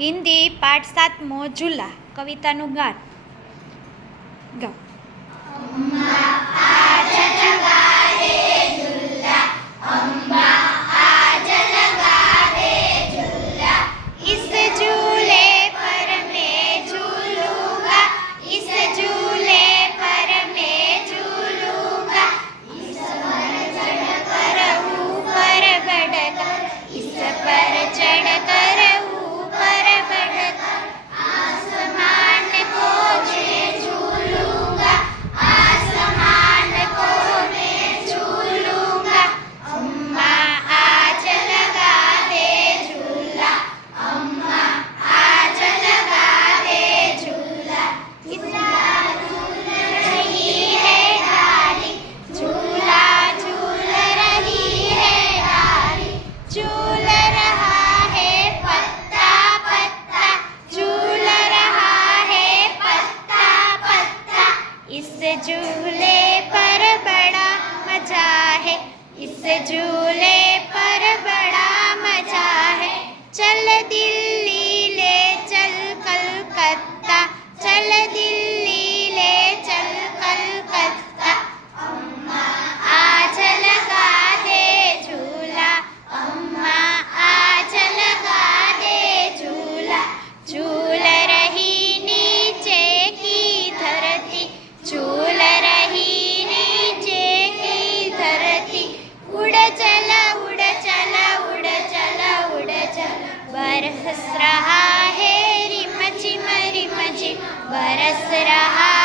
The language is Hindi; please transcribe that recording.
हिंदी पाठ 7मो झूला कवितानुं गान गाओ। इस झूले पर मैं झूलूंगा, इस झूले पर मैं झूलूंगा, इस पर चढ़कर ऊपर बढ़कर, इस पर चढ़कर ऊपर बढ़कर, आसमान को मैं झूलूंगा, आसमान को मैं झूलूंगा। अम्मा आज लगा दे झूला, अम्मा आज लगा दे झूला, झूला झूल रही है डाली, झूला झूल रही है डाली, झूल रहा है पत्ता पत्ता, झूल रहा है पत्ता पत्ता। इस झूले पर बड़ा मजा है, इस झूले पर बड़ा मजा है। चल दिल्ली ले चल कलकत्ता, चल दिल्ली ले चल कलकत्ता। अम्मा आज लगा दे झूला, अम्मा आज लगा दे झूला, झूल रही नीचे की धरती, झूल रही नीचे की धरती। उड़ चला उड़ चला उड़ चला उड़ चला, बरस रहा है रिम झिम बरस रहा